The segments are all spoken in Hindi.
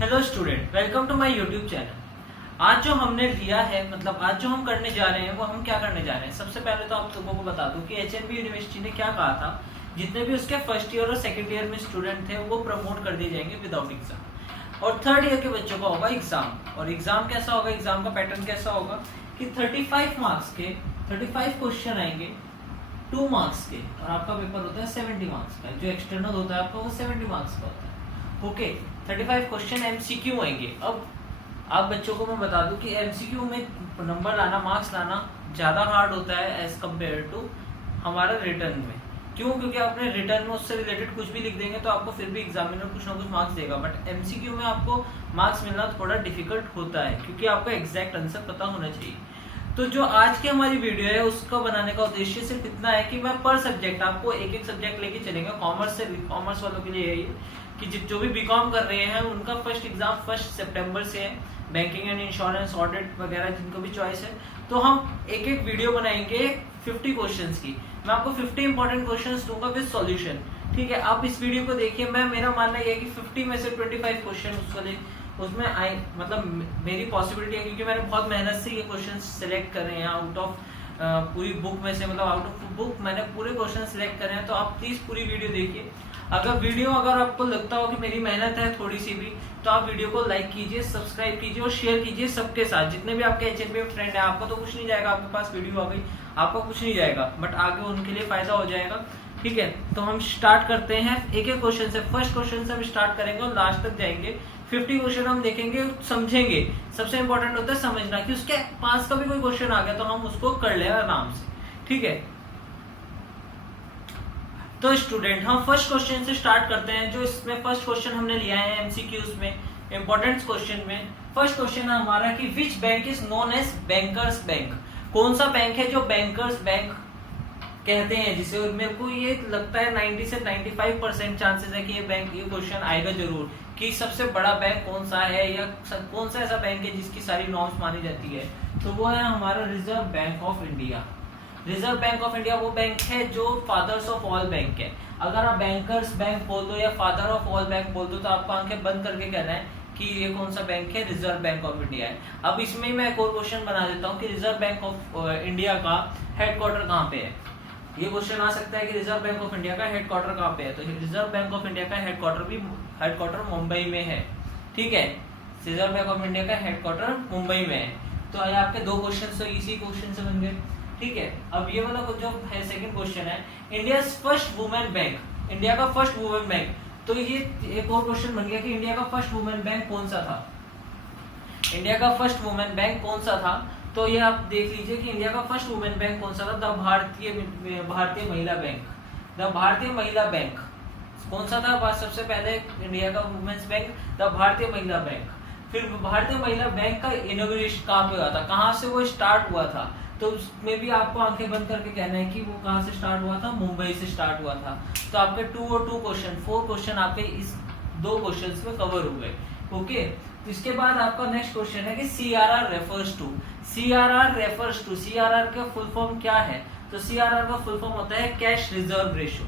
Hello student, welcome to my YouTube channel. आज जो हमने लिया है, मतलब आज जो हम करने जा रहे हैं वो हम क्या करने जा रहे हैं। सबसे पहले तो आप लोगों को बता दूं कि एचएनबी यूनिवर्सिटी ने क्या कहा था, जितने भी उसके फर्स्ट ईयर और सेकंड ईयर में स्टूडेंट थे वो प्रमोट कर दिए जाएंगे विदाउट एग्जाम, और थर्ड ईयर के बच्चों का होगा एग्जाम। और एग्जाम कैसा होगा, एग्जाम का पैटर्न कैसा होगा कि 35 मार्क्स के 35 क्वेश्चन आएंगे 2 मार्क्स के, और आपका पेपर होता है 70 मार्क्स का। जो एक्सटर्नल होता है आपका वो 70 मार्क्स का होता है। ओके, 35 क्वेश्चन एमसीक्यू आएंगे। अब आप बच्चों को मैं बता दूं कि एमसीक्यू में नंबर लाना, मार्क्स लाना ज़्यादा हार्ड होता है एज कम्पेयर टू हमारा रिटर्न में। क्यों? क्योंकि आपने रिटर्न में उससे रिलेटेड कुछ भी लिख देंगे तो आपको फिर भी एग्जामिनर कुछ ना कुछ मार्क्स देगा, बट एमसीक्यू में आपको मार्क्स मिलना थोड़ा डिफिकल्ट होता है क्योंकि आपको एग्जैक्ट आंसर पता होना चाहिए। तो जो आज की हमारी वीडियो है उसका बनाने का उद्देश्य सिर्फ इतना है कि मैं पर सब्जेक्ट आपको एक एक सब्जेक्ट लेके चलेंगे। कॉमर्स वालों के लिए यही कि जो भी बीकॉम कर रहे हैं उनका फर्स्ट एग्जाम 1 सितंबर से है, बैंकिंग एंड इंश्योरेंस, ऑडिट वगैरह जिनको भी चॉइस है। तो हम एक एक वीडियो बनाएंगे 50 क्वेश्चंस की। मैं आपको 50 इंपॉर्टेंट क्वेश्चंस दूंगा विद सॉल्यूशन। ठीक है, आप इस वीडियो को देखिए। मेरा मानना यह है कि 50 में से 25 क्वेश्चन उसमें आए, मतलब मेरी पॉसिबिलिटी है क्योंकि मैंने बहुत मेहनत से ये क्वेश्चन सिलेक्ट करे हैं आउट ऑफ पूरी बुक में से, मतलब आउट ऑफ बुक मैंने पूरे क्वेश्चन सिलेक्ट करे हैं। तो आप प्लीज पूरी वीडियो देखिए। अगर आपको लगता हो कि मेरी मेहनत है थोड़ी सी भी, तो आप वीडियो को लाइक कीजिए, सब्सक्राइब कीजिए और शेयर कीजिए सबके साथ। जितने भी आपके एचएनबी फ्रेंड है, आपको तो कुछ नहीं जाएगा, आपके पास वीडियो आ गई, आपको कुछ नहीं जाएगा, बट आगे उनके लिए फायदा हो जाएगा। ठीक है, तो हम स्टार्ट करते हैं एक एक क्वेश्चन से। फर्स्ट क्वेश्चन से हम स्टार्ट करेंगे और लास्ट तक जाएंगे। 50 क्वेश्चन हम देखेंगे, समझेंगे। सबसे इंपॉर्टेंट होता है समझना कि उसके पास का भी कोई क्वेश्चन आ गया तो हम उसको कर ले आराम से। ठीक है, तो स्टूडेंट हम फर्स्ट क्वेश्चन से स्टार्ट करते हैं। जो इसमें फर्स्ट क्वेश्चन हमने लिया है एमसीक्यूज में, इंपॉर्टेंट क्वेश्चन में फर्स्ट क्वेश्चन है हमारा कि which bank is known as banker's bank. कौन सा बैंक है जो बैंकर्स बैंक कहते हैं, जिसे मेरे को ये लगता है 90 से 95% चांसेस है कि ये क्वेश्चन आएगा जरूर कि सबसे बड़ा बैंक कौन सा है, या कौन सा ऐसा बैंक है जिसकी सारी नॉर्म्स मानी जाती है। तो वो है हमारा reserve bank of India. Reserve bank of India वो बैंक है जो फादर्स ऑफ ऑल बैंक है। अगर आप बैंकर्स बैंक बोल दो या फादर ऑफ ऑल बैंक बोल दो तो आपको आंखें बंद करके कहना है कि ये कौन सा बैंक है, रिजर्व बैंक ऑफ इंडिया है। अब इसमें मैं एक और क्वेश्चन बना देता हूँ कि रिजर्व बैंक ऑफ इंडिया का हेडक्वार्टर कहाँ पे है। ये क्वेश्चन आ सकता है कि रिजर्व बैंक ऑफ इंडिया का हेडक्वार्टर कहाँ पे है। तो रिजर्व बैंक ऑफ इंडिया का हेडक्वार्टर मुंबई में है। ठीक है, रिजर्व बैंक ऑफ इंडिया का हेडक्वार्टर मुंबई में है। तो ये आपके 2 क्वेश्चन तो इसी क्वेश्चन से बन गए। ठीक है, अब ये वाला जो है सेकंड क्वेश्चन है India first women bank, India का फर्स्ट वुमेन बैंक। तो ये एक और क्वेश्चन बन गया कि इंडिया का फर्स्ट वुमेन बैंक कौन सा था। इंडिया का फर्स्ट वुमेन बैंक कौन सा था, तो ये आप देख लीजिए कि इंडिया का फर्स्ट वुमेन बैंक कौन सा था। द भारतीय महिला बैंक। द भारतीय महिला बैंक कौन सा था सबसे पहले इंडिया का वुमेन्स बैंक, द भारतीय महिला बैंक। फिर भारतीय महिला बैंक का इनॉग्रेशन कहाँ पे हुआ था, कहाँ से वो स्टार्ट हुआ था। तो उसमें भी आपको आंखें बंद करके कहना है कि वो कहाँ से स्टार्ट हुआ था, मुंबई से स्टार्ट हुआ था। तो आपके 2 और 2 क्वेश्चन 4 क्वेश्चन आपके इस 2 क्वेश्चंस में कवर हो गए। ओके, तो इसके बाद आपका नेक्स्ट क्वेश्चन है कि CRR refers to. CRR refers to, CRR का फुल फॉर्म क्या है। तो सीआरआर का फुल फॉर्म होता है cash reserve ratio.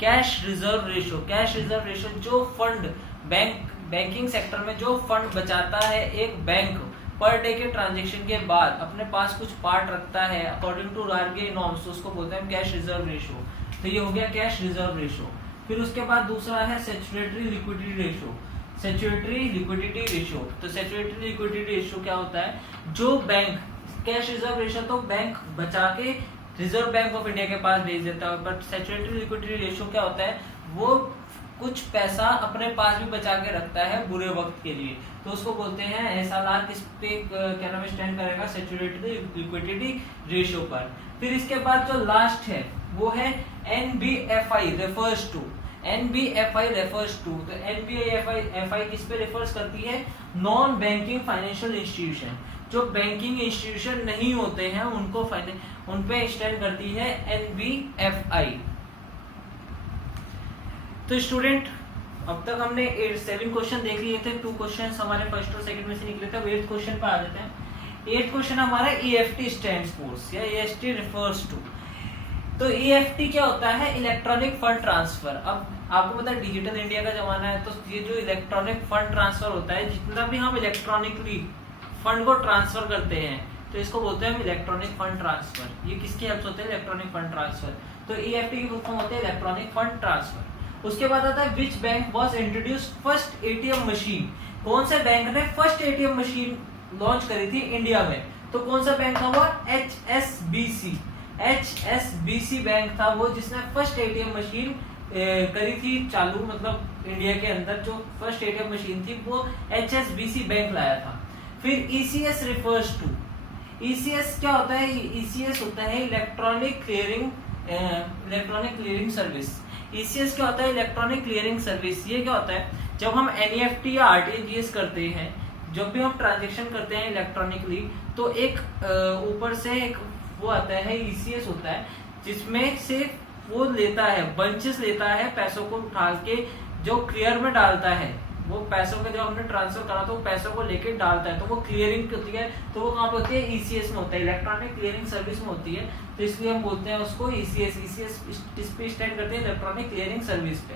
Cash reserve ratio, cash reserve ratio जो फंड बैंकिंग सेक्टर में जो फंड बचाता है एक बैंक पर डे के ट्रांजेक्शन के बाद अपने पास कुछ पार्ट रखता है अकॉर्डिंग टू आरबीआई नॉर्म्स, तो उसको बोलते हैं कैश रिजर्व रेशो। तो ये हो गया कैश रिजर्व रेशो। फिर उसके बाद दूसरा है सैचुरेटरी लिक्विडिटी रेशो। सैचुरेटरी लिक्विडिटी रेशो, तो सैचुरेटरी लिक्विडिटी रेशो क्या होता है, जो बैंक कैश रिजर्व रेशो तो बैंक बचा के रिजर्व बैंक ऑफ इंडिया के पास भेज देता है, बट सैचुरेटरी लिक्विडिटी रेशो क्या होता है, वो कुछ पैसा अपने पास भी बचा के रखता है बुरे वक्त के लिए। तो उसको बोलते हैं एसएलआर। किस पे क्या नाम स्टैंड करेगा, सैचुरेटरी लिक्विडिटी रेशियो पर। फिर इसके बाद जो लास्ट है वो है एनबीएफआई रेफर्स टू। एनबीएफआई रेफर्स टू, तो एनबीएफआई किस पे रेफर्स करती है, नॉन बैंकिंग फाइनेंशियल इंस्टीट्यूशन। जो बैंकिंग इंस्टीट्यूशन नहीं होते हैं उन पे स्टैंड करती है एनबीएफआई। तो स्टूडेंट अब तक हमने 7 क्वेश्चन देख लिए थे। 2 क्वेश्चन हमारे फर्स्ट और सेकंड में से निकले थे। 8th क्वेश्चन पे आ जाते हैं। 8th क्वेश्चन हमारा ईएफटी स्टैंड्स फॉर या ईएफटी रिफर्स टू। तो ईएफटी क्या होता है, इलेक्ट्रॉनिक फंड ट्रांसफर। अब आपको पता है डिजिटल इंडिया का जमाना है, तो ये जो इलेक्ट्रॉनिक फंड ट्रांसफर होता है, जितना भी हम इलेक्ट्रॉनिकली फंड को ट्रांसफर करते हैं तो इसको बोलते हैं हम इलेक्ट्रॉनिक फंड ट्रांसफर। ये किसकी हेल्प से होते हैं? Electronic fund transfer. तो ईएफटी की फुल फॉर्म होते हैं इलेक्ट्रॉनिक फंड ट्रांसफर। उसके बाद आता है which bank was introduced first ATM machine. कौन से बैंक ने फर्स्ट एटीएम मशीन लॉन्च करी थी इंडिया में? तो कौन सा बैंक था वो? HSBC। HSBC बैंक था वो जिसने फर्स्ट एटीएम मशीन करी थी चालू, मतलब इंडिया के अंदर जो फर्स्ट एटीएम मशीन थी वो HSBC बैंक लाया था। फिर ECS रिफर्स टू, ECS क्या होता है? ECS होता है इलेक्ट्रॉनिक क्लियरिंग सर्विस। ECS क्या होता है? Electronic clearing service. ये क्या होता है? जब हम NEFT या RTGS करते हैं, जब भी हम ट्रांजेक्शन करते हैं इलेक्ट्रॉनिकली, तो एक ऊपर से एक वो आता है ECS होता है जिसमें से वो लेता है, बंचेस लेता है पैसों को उठा के, जो क्लियर में डालता है, वो पैसों का जो हमने ट्रांसफर करा तो पैसों को लेके डालता है, तो वो क्लियरिंग होती है। तो वो कहाँ पे होती है? ECS में होता है, इलेक्ट्रॉनिक क्लियरिंग सर्विस में होती है। तो इसलिए हम बोलते हैं उसको ECS। इस पे स्टैंड करते हैं इलेक्ट्रॉनिक क्लियरिंग सर्विस पे,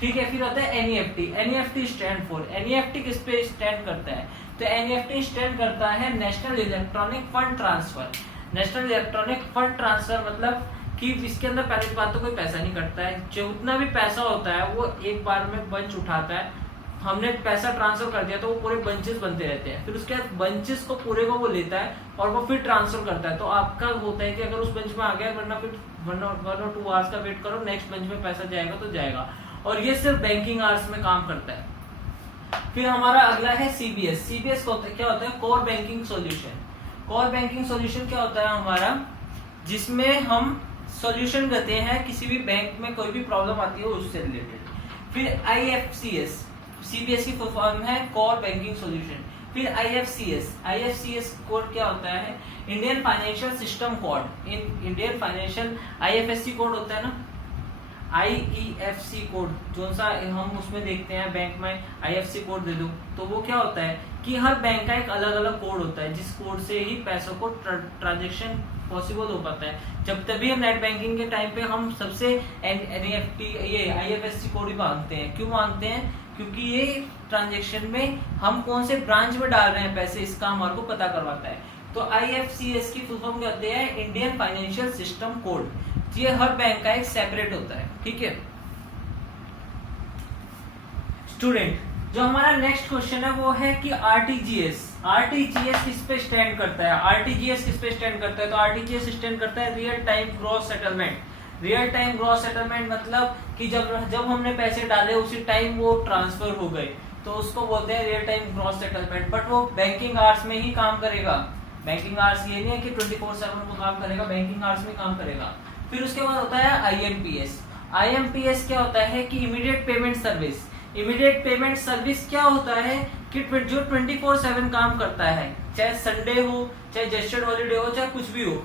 ठीक है। फिर होता है NEFT। NEFT stand for, NEFT किस पे स्टैंड करता है? तो NEFT स्टैंड करता है national electronic fund transfer. National electronic fund transfer मतलब कि इसके अंदर पहले बात तो कोई पैसा नहीं कटता है, जो उतना भी पैसा होता है वो एक बार में बंच उठाता है। हमने पैसा ट्रांसफर कर दिया तो वो पूरे बंचेस बनते रहते हैं, फिर उसके बाद बंचेस को पूरे को वो लेता है और वो फिर ट्रांसफर करता है। तो आपका होता है कि अगर उस बंच में आ गया, वरना फिर 1 और 2 आवर्स का वेट करो, नेक्स्ट बंच में पैसा जाएगा तो जाएगा। और ये सिर्फ बैंकिंग आवर्स में काम करता है। फिर हमारा अगला है CBS। CBS क्या होता है? Core banking solution. Core banking solution क्या होता है हमारा? जिसमें हम सॉल्यूशन करते हैं किसी भी बैंक में कोई भी प्रॉब्लम आती है उससे रिलेटेड। फिर IFCS, CBS की फुल फॉर्म है कोर बैंकिंग सॉल्यूशन। फिर IFCS कोड क्या होता है? Indian financial system code. Indian financial IFSC code होता है ना, IEFC कोड जो सा हम उसमें देखते हैं बैंक में, IFSC कोड दे दो, तो वो क्या होता है कि हर बैंक का एक अलग अलग कोड होता है, जिस कोड से ही पैसों को ट्रांजेक्शन पॉसिबल हो पाता है। जब तभी हम नेट बैंकिंग के टाइम पे हम सबसे NEFT ये IFSC कोड ही मांगते हैं। क्यों मांगते हैं? क्योंकि ये ट्रांजेक्शन में हम कौन से ब्रांच में डाल रहे हैं पैसे, इसका हमारे को पता करवाता है। तो IFCS की फुल फॉर्म क्या होती है? Indian financial system code. ये हर बैंक का एक सेपरेट होता है, ठीक है स्टूडेंट। जो हमारा नेक्स्ट क्वेश्चन है वो है कि RTGS किस पे स्टैंड करता है? RTGS किस पे स्टैंड करता है? तो RTGS स्टैंड करता है real time gross settlement. Real time gross settlement मतलब कि जब हमने पैसे डाले उसी टाइम वो ट्रांसफर हो गए, तो उसको बोलते हैं real time gross settlement. But वो बैंकिंग आवर्स में ही काम करेगा। बैंकिंग आवर्स ये नहीं है कि 24/7 वो काम करेगा, बैंकिंग आवर्स में काम करेगा। फिर उसके बाद होता है IMPS क्या होता है कि immediate payment service. Immediate payment service क्या होता है कि जो 24/7 काम करता है, चाहे संडे हो, चाहे जेस्टेड हॉलीडे हो, चाहे कुछ भी हो,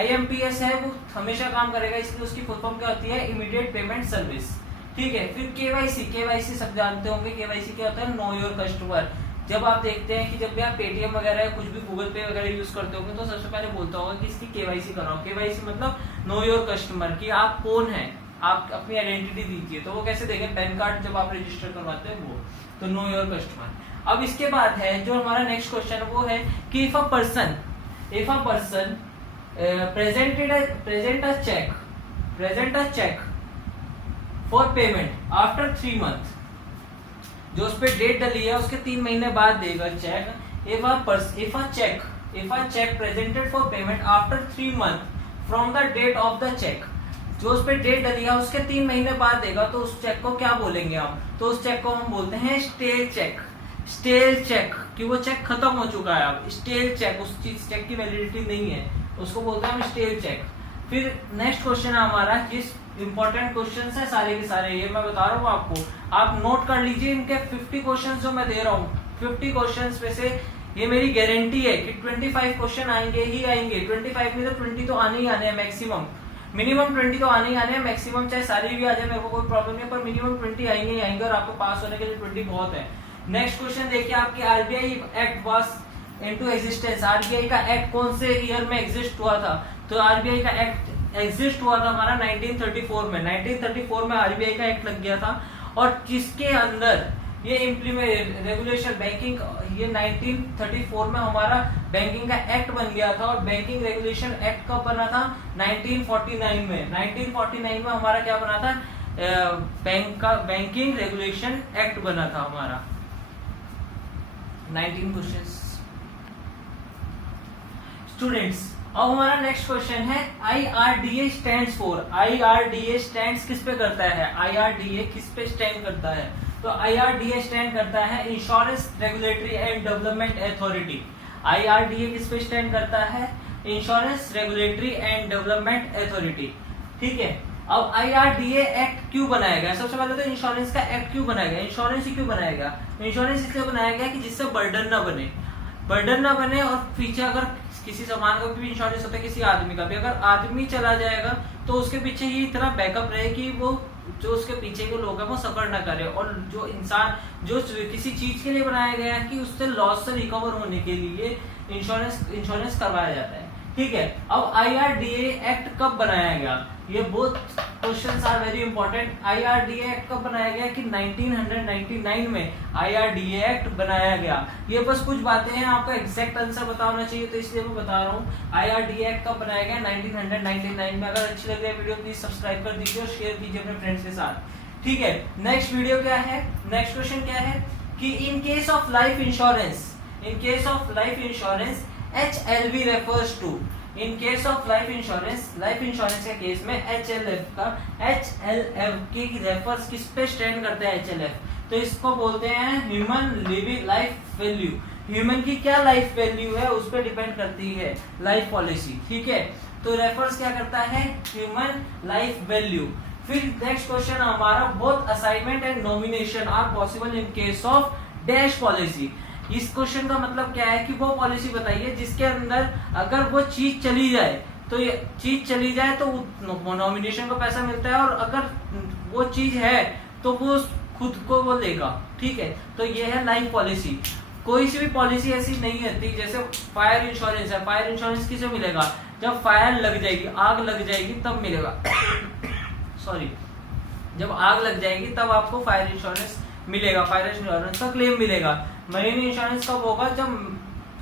IMPS है वो हमेशा काम करेगा, इसलिए उसकी फुल फॉर्म क्या होती है? इमीडिएट पेमेंट सर्विस, ठीक है। फिर KYC सब जानते होंगे। KYC क्या होता है? Know your customer. जब आप देखते हैं कि जब भी आप पेटीएम वगैरह कुछ भी गूगल पे वगैरह यूज करते होंगे तो सबसे पहले बोलता होगा कि इसकी KYC कराओ। KYC मतलब नो योर कस्टमर, कि आप कौन हैं, आप अपनी आइडेंटिटी दीजिए। तो वो कैसे देंगे? पैन कार्ड जब आप रजिस्टर करवाते हैं वो, तो नो योर कस्टमर। अब इसके बाद है जो हमारा नेक्स्ट क्वेश्चन वो है कि if a person present a check for payment after 3 months, जो उस पे डेट डली है उसके 3 महीने बाद देगा cheque. If a cheque presented for payment after 3 months from the date of the cheque, जो उस पे डेट डली है उसके 3 महीने बाद देगा, तो उस चेक को क्या बोलेंगे हम? तो उस चेक को हम बोलते हैं स्टेल चेक, कि वो चेक खत्म हो चुका है। अब स्टेल चेक, उस चेक की वैलिडिटी नहीं है, उसको बोलते हैं हम स्टेल चेक। फिर नेक्स्ट क्वेश्चन है हमारा, जिस इंपॉर्टेंट क्वेश्चन है सारे के सारे, ये मैं बता रहा हूँ आपको, आप नोट कर लीजिए। इनके 50 क्वेश्चन जो मैं दे रहा हूँ, 50 क्वेश्चन में से ये मेरी गारंटी है कि 25 क्वेश्चन आएंगे ही आएंगे। 25 में तो 20 तो आने ही आने हैं मैक्सिमम, मिनिमम 20 तो आने ही आने हैं मैक्सिमम, चाहे सारी भी आ जाए मेरे को कोई प्रॉब्लम नहीं, पर मिनिमम 20 आएंगे ही आएंगे, और आपको पास होने के लिए 20 बहुत है। नेक्स्ट क्वेश्चन देखिए, आपके RBI act was into existence. RBI का एक्ट कौन से ईयर में एग्जिस्ट हुआ था? तो RBI का एक्ट एग्जिस्ट हुआ था हमारा 1934 में। 1934 में आरबीआई का एक्ट लग गया था और जिसके अंदर ये इम्प्लीमेंट रेगुलेशन बैंकिंग, ये 1934 में हमारा बैंकिंग का एक्ट बन गया था। और बैंकिंग रेगुलेशन एक्ट कब बना था? 1949 में। 1949 में हमारा क्या बना था? बैंकिंग रेगुलेशन एक्ट बना था हमारा। 19 क्वेश्चंस स्टूडेंट्स। अब हमारा नेक्स्ट क्वेश्चन है IRDA stands for. IRDA stands किस पे करता है? IRDA किस पे स्टैंड करता है? तो IRDA स्टैंड करता है insurance regulatory and development authority. IRDA किस पे स्टैंड करता है? Insurance regulatory and development authority. ठीक है। अब IRDA एक्ट क्यों बनाया गया? सबसे पहले तो इंश्योरेंस का एक्ट क्यों बनाया गया? इंश्योरेंस ही क्यों बनाया गया? इंश्योरेंस इसलिए बनाया गया कि जिससे बर्डन ना बने, बर्डन ना बने। और पीछे अगर किसी सामान का भी इंश्योरेंस होता है, किसी आदमी का भी, अगर आदमी चला जाएगा तो उसके पीछे ही इतना बैकअप रहे कि वो जो उसके पीछे के लोग हैं वो सफर ना करे। और जो इंसान जो किसी चीज के लिए बनाया गया है कि उससे लॉस से रिकवर होने के लिए इंश्योरेंस करवाया जाता है। ठीक है। अब IRDA एक्ट कब बनाया गया? ये both questions are very important. IRDA act कब बनाया गया? कि 1999 में IRDA एक्ट बनाया गया। ये बस कुछ बातें हैं, आपका एग्जैक्ट आंसर पता होना चाहिए तो इसलिए मैं बता रहा हूँ। IRDA एक्ट कब बनाया गया? 1999 में। अगर अच्छी लग रही है वीडियो प्लीज सब्सक्राइब कर दीजिए और शेयर कीजिए अपने फ्रेंड्स के साथ। ठीक है। नेक्स्ट वीडियो क्या है? नेक्स्ट क्वेश्चन क्या है कि इन case of life insurance, HLV refers to, in case of life insurance के केस में HLF की रेफर्स किस पे स्टैंड करते हैं? HLF तो इसको बोलते हैं human living life value. Human की क्या लाइफ वैल्यू है उस पर डिपेंड करती है लाइफ पॉलिसी। ठीक है। तो रेफर्स क्या करता है? Human life value. फिर नेक्स्ट क्वेश्चन हमारा both assignment and nomination are possible in case of dash policy. इस क्वेश्चन का मतलब क्या है कि वो पॉलिसी बताइए जिसके अंदर अगर वो चीज चली जाए तो ये चीज चली जाए तो नॉमिनेशन को पैसा मिलता है, और अगर वो चीज है तो वो खुद को वो लेगा। ठीक है। तो ये है लाइफ पॉलिसी। कोई सी भी पॉलिसी ऐसी नहीं होती, जैसे फायर इंश्योरेंस है। फायर इंश्योरेंस किसे मिलेगा? जब फायर लग जाएगी, आग लग जाएगी तब मिलेगा। सॉरी, जब आग लग जाएगी तब आपको फायर इंश्योरेंस मिलेगा, फायर इंश्योरेंस का क्लेम मिलेगा। मरीन इंश्योरेंस कब होगा? जब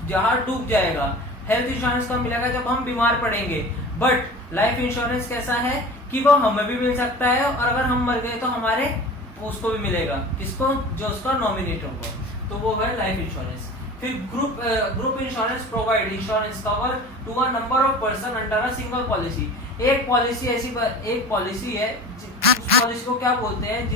जहाज डूब जाएगा। हेल्थ इंश्योरेंस कब मिलेगा? जब हम बीमार पड़ेंगे। बट लाइफ इंश्योरेंस कैसा है कि वो हमें भी मिल सकता है, और अगर हम मर गए तो हमारे उसको भी मिलेगा। किसको? जो उसका नॉमिनेटर होगा। तो वो है लाइफ इंश्योरेंस। फिर group insurance provide insurance cover to a number of person under a single policy. एक पॉलिसी है, उस पॉलिसी को क्या बोलते हैं?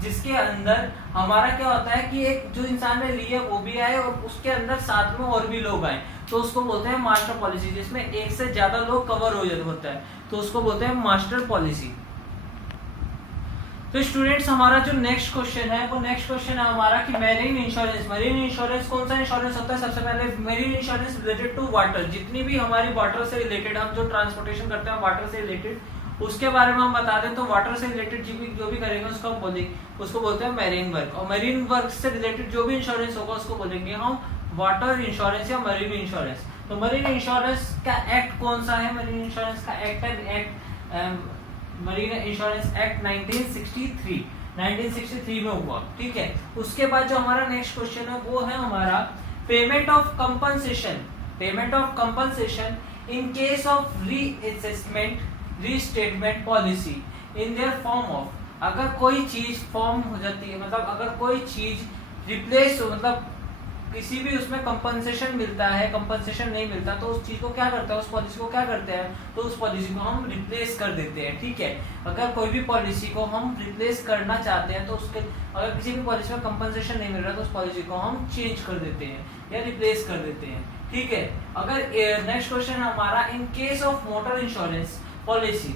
जिसके अंदर हमारा क्या होता है कि एक जो इंसान ने ली है वो भी आए और उसके अंदर साथ में और भी लोग आए, तो उसको बोलते हैं मास्टर पॉलिसी। जिसमें एक से ज्यादा लोग कवर हो जाते होता है तो उसको बोलते हैं मास्टर पॉलिसी। तो स्टूडेंट्स हमारा जो नेक्स्ट क्वेश्चन है वो नेक्स्ट क्वेश्चन है हमारा कि मैरीन इंश्योरेंस कौन सा इंश्योरेंस होता है? सबसे पहले marine insurance related to water. जितनी भी हमारी वाटर से रिलेटेड, हम जो ट्रांसपोर्टेशन करते हैं वाटर से रिलेटेड, उसके बारे में हम बता दें तो वाटर से रिलेटेड जो भी करेंगे उसको बोलते हैं मैरीन वर्क। और मैरीन वर्क से रिलेटेड जो भी इंश्योरेंस होगा उसको बोलेंगे हम वाटर इंश्योरेंस या मरीन इंश्योरेंस। तो मरीन इंश्योरेंस का एक्ट कौन सा है? मरीन इंश्योरेंस का एक्ट मरीन इंश्योरेंस एक्ट 1963 में हुआ। ठीक है। उसके बाद जो हमारा नेक्स्ट क्वेश्चन है वो है हमारा payment of compensation in case of restatement policy in their form of. अगर कोई चीज फॉर्म हो जाती है, मतलब अगर कोई चीज रिप्लेस हो, मतलब किसी भी उसमें कंपनसेशन मिलता है, कंपनसेशन नहीं मिलता, तो उस चीज को क्या करता है? उस पॉलिसी को क्या करते हैं? तो उस पॉलिसी को हम रिप्लेस कर देते हैं। ठीक है। अगर कोई भी पॉलिसी को हम रिप्लेस करना चाहते हैं तो उसके अगर किसी भी पॉलिसी में कंपनसेशन नहीं मिल रहा तो उस पॉलिसी को हम चेंज कर देते हैं या रिप्लेस कर देते हैं। ठीक है। अगर नेक्स्ट क्वेश्चन हमारा in case of motor insurance policy,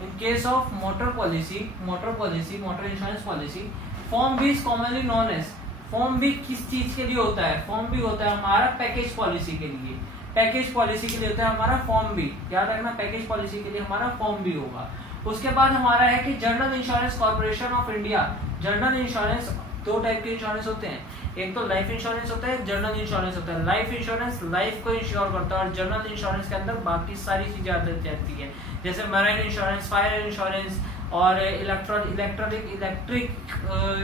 in case of motor insurance policy, form B is commonly known as. Form B किस चीज के लिए होता है? फॉर्म बी होता है हमारा पैकेज पॉलिसी के लिए। पैकेज पॉलिसी के लिए होता है हमारा फॉर्म बी। याद रखना, पैकेज पॉलिसी के लिए हमारा फॉर्म बी होगा। उसके बाद हमारा है कि general insurance corporation of India. General insurance दो टाइप के इंश्योरेंस होते हैं, एक तो लाइफ इंश्योरेंस होता है, जनरल इंश्योरेंस होता है। लाइफ इंश्योरेंस लाइफ को इंश्योर करता है और जनरल इंश्योरेंस के अंदर बाकी सारी चीजें आती जाती है, जैसे मरीन इंश्योरेंस, फायर इंश्योरेंस और इलेक्ट्रिक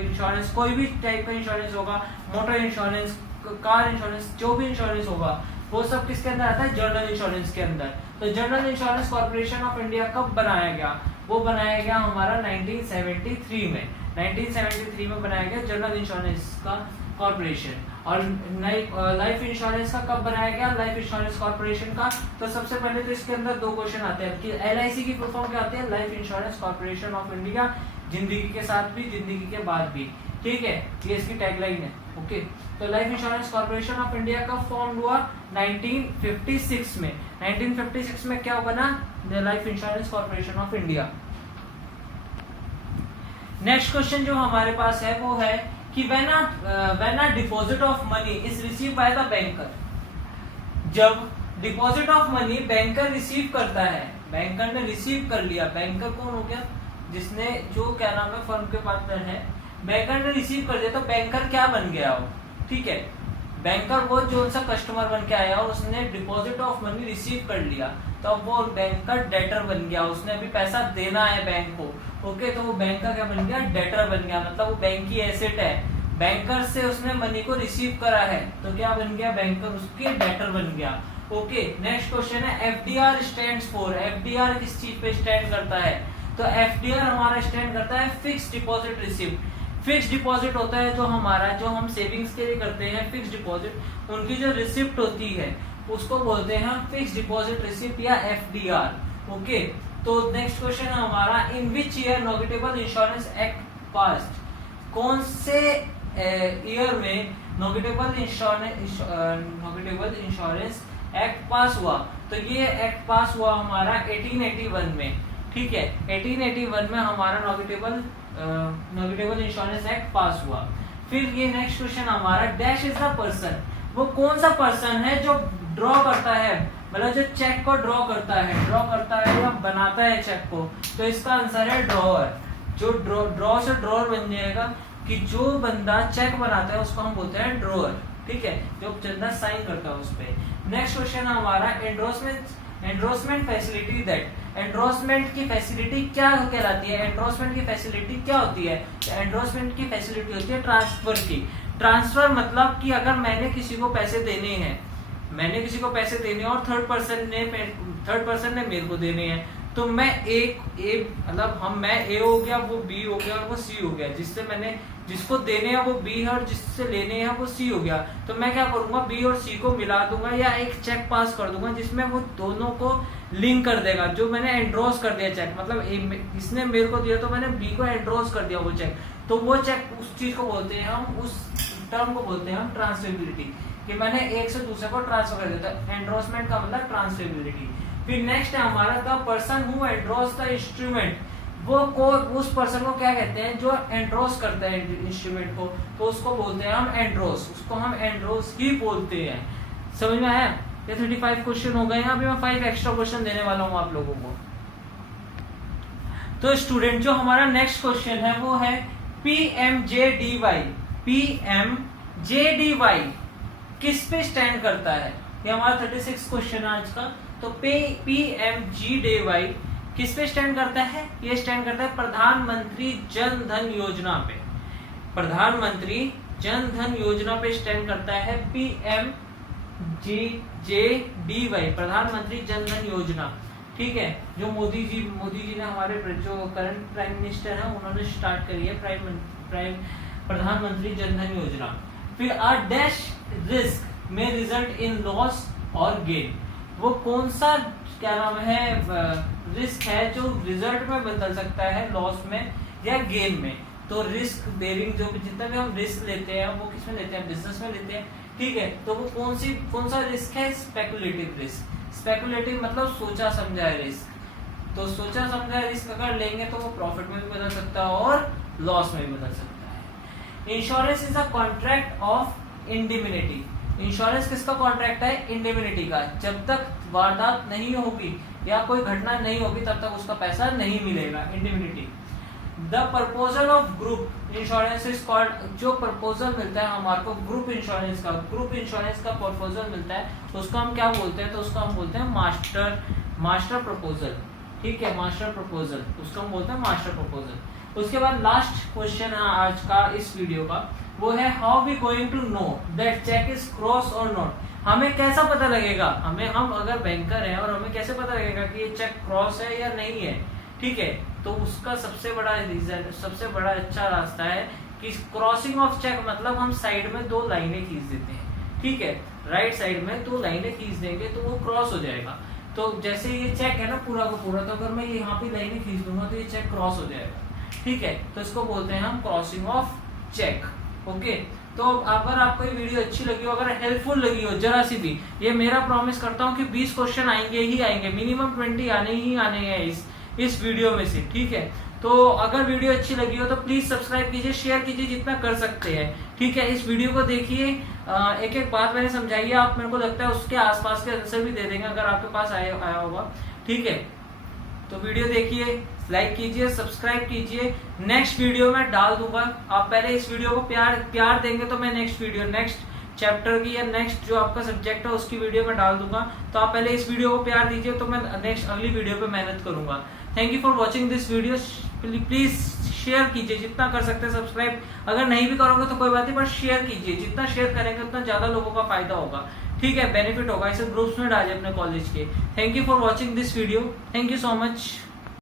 इंश्योरेंस, कोई भी टाइप का इंश्योरेंस होगा, मोटर इंश्योरेंस, कार इंश्योरेंस, जो भी इंश्योरेंस होगा वो सब किसके अंदर आता है, जनरल इंश्योरेंस के अंदर। तो general insurance corporation of India कब बनाया गया, वो बनाया गया हमारा 1973 में। 1973 में बनाया गया जनरल इंश्योरेंस का कॉर्पोरेशन। और लाइफ इंश्योरेंस का कब बनाया गया, लाइफ इंश्योरेंस कॉर्पोरेशन का। तो सबसे पहले तो इसके अंदर दो क्वेश्चन आते हैं कि LIC की फुल फॉर्म क्या आती है, life insurance corporation of India, जिंदगी के साथ भी जिंदगी के बाद भी, ठीक है, ये इसकी टैगलाइन है। ओके, तो life insurance corporation of India कब फॉर्म हुआ, 1956 में। 1956 में क्या बना, life insurance corporation of India. Next question जो हमारे पास है वो है कि when a deposit of money is received by the banker, जब deposit of money banker receive करता है, बैंकर ने रिसीव कर लिया, बैंकर कौन हो गया, जिसने जो क्या नाम है फर्म के पार्टनर है, बैंकर ने रिसीव कर दिया, तो बैंकर क्या बन गया हो, ठीक है, बैंकर वो जो सा कस्टमर बन के आया और उसने डिपॉजिट ऑफ मनी रिसीव कर लिया, तो अब वो बैंकर डेटर बन गया, उसने अभी पैसा देना है बैंक को। ओके, तो वो बैंक का क्या बन गया, डेटर बन गया, मतलब वो बैंक की एसेट है, बैंकर से उसने मनी को रिसीव करा है, तो क्या बन गया, बैंकर उसके डेटर बन गया। ओके, नेक्स्ट क्वेश्चन है FDR स्टैंड्स फॉर, FDR किस चीज पे स्टैंड करता है, तो FDR हमारा स्टैंड करता है fix deposit receipt. Fix deposit होता है जो हमारा, जो हम सेविंग्स के लिए करते हैं फिक्स डिपॉजिट, उनकी जो रिसिप्ट होती है उसको बोलते हैं फिक्स डिपॉजिट रिसिप्ट या FDR। ओके, तो नेक्स्ट क्वेश्चन है हमारा, in which year negotiable insurance act passed, कौन से ईयर में नॉगेटेबल इंश्योरेंस एक्ट पास हुआ, तो ये एक्ट पास हुआ हमारा 1881 में, ठीक है, 1881 में हमारा नॉगेटेबल इंश्योरेंस एक्ट पास हुआ। फिर ये नेक्स्ट क्वेश्चन हमारा, डैश इज द पर्सन, वो कौन सा पर्सन है जो ड्रॉ करता है, मतलब जो चेक को ड्रॉ करता है या बनाता है चेक को, तो इसका आंसर है ड्रॉअर। जो ड्रॉ से ड्रॉअर बन जाएगा कि जो बंदा चेक बनाता है उसको हम बोलते हैं ड्रॉअर, ठीक है, जो बंदा साइन करता है उस पे। नेक्स्ट क्वेश्चन हमारा, एंडोर्समेंट फैसिलिटी दैट, एंडोर्समेंट की फैसिलिटी क्या कहलाती है, एंडोर्समेंट की फैसिलिटी क्या होती है, एंडोर्समेंट की फैसिलिटी होती है ट्रांसफर की। ट्रांसफर मतलब कि अगर मैंने किसी को पैसे देने हैं, और थर्ड पर्सन ने मेरे को देने हैं, तो मैं मैं ए हो गया, वो बी हो गया और वो सी हो गया, जिसको देने हैं वो बी है और जिससे लेने हैं वो सी हो गया, तो मैं क्या करूंगा, बी और सी को मिला दूंगा या एक चेक पास कर दूंगा जिसमें वो दोनों को लिंक कर देगा। जो मैंने एंड्रोस कर दिया चेक, मतलब इसने मेरे को दिया तो मैंने बी को एंड्रोस कर दिया वो चेक, तो वो चेक उस चीज को बोलते हैं हम, उस टर्म को बोलते हैं हम ट्रांसफरेबिलिटी, कि मैंने एक से दूसरे को ट्रांसफर कर दिया। एंड्रोसमेंट का मतलब ट्रांसफरेबिलिटी। फिर नेक्स्ट है हमारा, the person who Andros the instrument, उस पर्सन को क्या कहते हैं जो एंड्रोस करता है इंस्ट्रूमेंट को, तो उसको बोलते हैं हम एंड्रोस, उसको हम एंड्रोस ही बोलते हैं। समझ में आया? ये 35 क्वेश्चन हो गए हैं, अभी मैं 5 एक्स्ट्रा क्वेश्चन देने वाला हूं आप लोगों को। तो स्टूडेंट जो हमारा नेक्स्ट क्वेश्चन है वो है PMJDY। PMJDY किस पे स्टैंड करता है, ये हमारा 36 क्वेश्चन है आज का। तो PMJDY किस पे स्टैंड करता है, ये स्टैंड करता है प्रधानमंत्री जन धन योजना पे, प्रधानमंत्री जन धन योजना पे स्टैंड करता है PMJDY, प्रधानमंत्री जन धन योजना, ठीक है, जो मोदी जी ने हमारे जो करंट प्राइम मिनिस्टर हैं उन्होंने स्टार्ट करी है प्रधानमंत्री जन धन योजना। फिर आ डैश रिस्क में रिजल्ट इन लॉस और गेन, वो कौन सा क्या नाम है रिस्क है जो रिजल्ट में बदल सकता है लॉस में या गेन में। तो रिस्क बेरिंग जो जितना भी हम रिस्क लेते हैं वो किसमें लेते हैं, बिजनेस में लेते हैं, ठीक है। तो वो कौन सा रिस्क है, स्पेकुलेटिव रिस्क। स्पेकुलेटिव मतलब सोचा समझा रिस्क, तो सोचा समझा रिस्क अगर लेंगे तो वो प्रॉफिट में भी बदल सकता है और लॉस में भी बदल सकता है। Insurance is a contract of indemnity, insurance किसका कॉन्ट्रैक्ट है, इंडिमिनिटी का। जब तक वारदात नहीं होगी या कोई घटना नहीं होगी तब तक उसका पैसा नहीं मिलेगा, indemnity. The proposal of group insurance is called, जो प्रपोजल मिलता है हमारे को ग्रुप इंश्योरेंस का प्रपोजल मिलता है उसको हम क्या बोलते हैं, तो उसको हम बोलते हैं मास्टर प्रपोजल। ठीक है, मास्टर प्रपोजल उसको हम बोलते हैं मास्टर प्रपोजल। उसके बाद लास्ट क्वेश्चन है आज का इस वीडियो का, वो है how we going to know that cheque is cross और नॉट। हमें कैसा पता लगेगा, हम अगर बैंकर हैं और हमें कैसे पता लगेगा कि ये चेक क्रॉस है या नहीं है। ठीक है, तो उसका सबसे बड़ा रीजन, सबसे बड़ा अच्छा रास्ता है कि क्रॉसिंग ऑफ चेक मतलब हम साइड में 2 लाइनें खींच देते हैं। ठीक है, राइट साइड में 2 लाइनें खींच देंगे तो वो क्रॉस हो जाएगा। तो जैसे ये चेक है ना पूरा का पूरा, तो अगर मैं यहाँ पे लाइनें खींच दूंगा तो ये चेक क्रॉस हो जाएगा। ठीक है, तो इसको बोलते हैं हम क्रॉसिंग ऑफ चेक। ओके, तो अगर आपको ये वीडियो अच्छी लगी हो, अगर हेल्पफुल लगी हो जरा सी भी, ये मेरा प्रॉमिस करता हूँ कि 20 क्वेश्चन आएंगे ही आएंगे, मिनिमम 20 आने ही आने हैं इस वीडियो में से। ठीक है, तो अगर वीडियो अच्छी लगी हो तो प्लीज सब्सक्राइब कीजिए, शेयर कीजिए जितना कर सकते हैं। ठीक है, इस वीडियो को देखिए, एक एक बात मैंने समझाई है, आप मेरे को लगता है उसके आसपास के आंसर भी दे देंगे अगर आपके पास आया होगा। ठीक है, तो वीडियो देखिए, लाइक कीजिए, सब्सक्राइब कीजिए। नेक्स्ट वीडियो में डाल दूंगा, आप पहले इस वीडियो को प्यार देंगे तो मैं नेक्स्ट चैप्टर की या नेक्स्ट जो आपका सब्जेक्ट है उसकी वीडियो में डाल दूंगा। तो आप पहले इस वीडियो को प्यार दीजिए तो मैं नेक्स्ट अगली वीडियो पे मेहनत करूंगा। Thank you for watching this video. Please share कीजिए जितना कर सकते हैं, सब्सक्राइब अगर नहीं भी करोगे तो कोई बात नहीं, बट शेयर कीजिए, जितना शेयर करेंगे उतना ज्यादा लोगों का फायदा होगा। ठीक है, बेनिफिट होगा, इसे ग्रुप्स में डालिए अपने कॉलेज के। Thank you for watching this video, thank you so much.